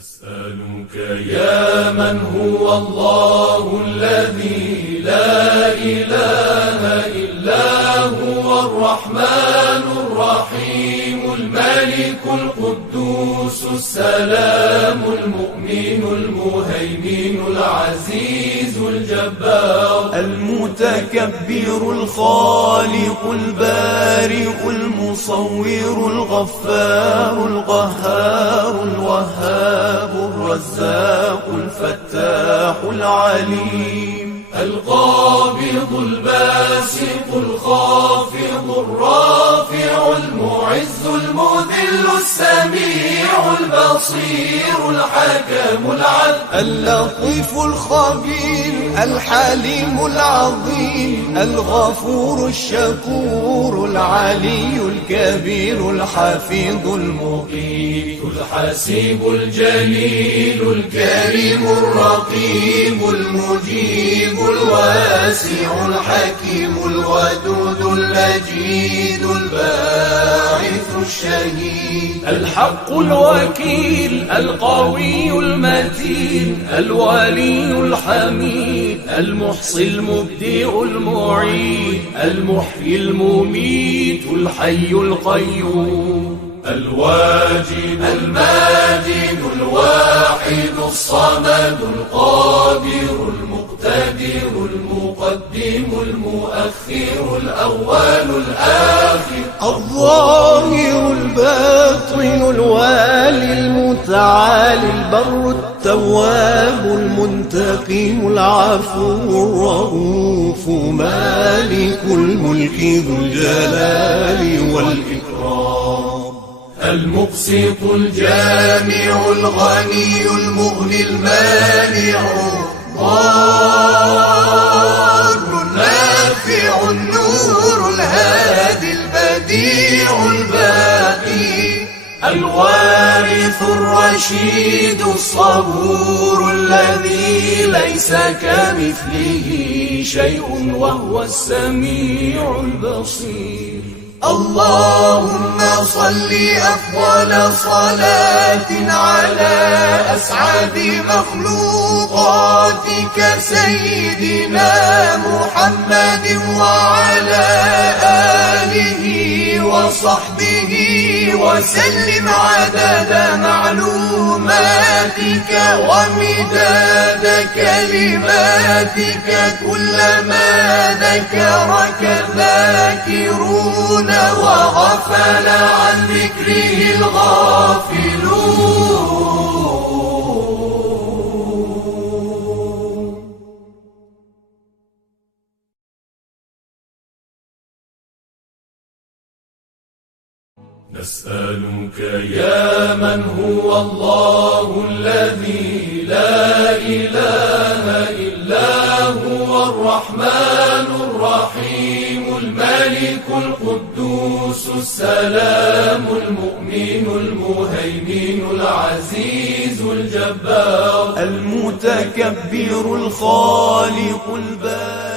أسألك يا من هو الله الذي لا إله إلا هو الرحمن الرحيم الملك القدوس السلام المؤمن المهيمن العزيز الجبار المتكبر الخالق البارئ المصور الغفار القهار الوهاب الرزاق الفتاح العليم القابض الباسط الخافض الرافع المعز المذل السميع البصير الحكم العدل اللطيف الخبير الحليم العظيم الغفور الشكور العلي الكبير الحفيظ المقيت الحسيب الجليل الكريم الرقيب المجيب الواسع الحكيم الودود المجيد الباعث الشهيد الحق الوكيل القوي المتين الولي الحميد المحصي المبدئ المعيد المحيي المميت الحي القيوم الواجد الماجد الواحد الصمد القادر المقتدر المقدم المؤخر الأول الآخر الظاهر الباطن الوالي المتعالي البر التواب المنتقم العفو الرؤوف مالك الملك ذو الجلال والإكرام المقسط الجامع الغني المغني المانع الضار النافع النور الهادي البديع الباقي الوارث الرشيد الصبور الذي ليس كمثله شيء وهو السميع البصير اللهم صل أفضل صلاة على أسعد مخلوقاتك سيدنا محمد وعلى آله وصحبه وسلم عدد معلوماتك ومداد كلماتك كلما ذكرك الذاكرون وغفل عن ذكره الغافلون. نسألك يا من هو الله الذي لا إله إلا هو الرحمن الرحيم الملك القدوس السلام المؤمن المهيمن العزيز الجبار المتكبر الخالق البارئ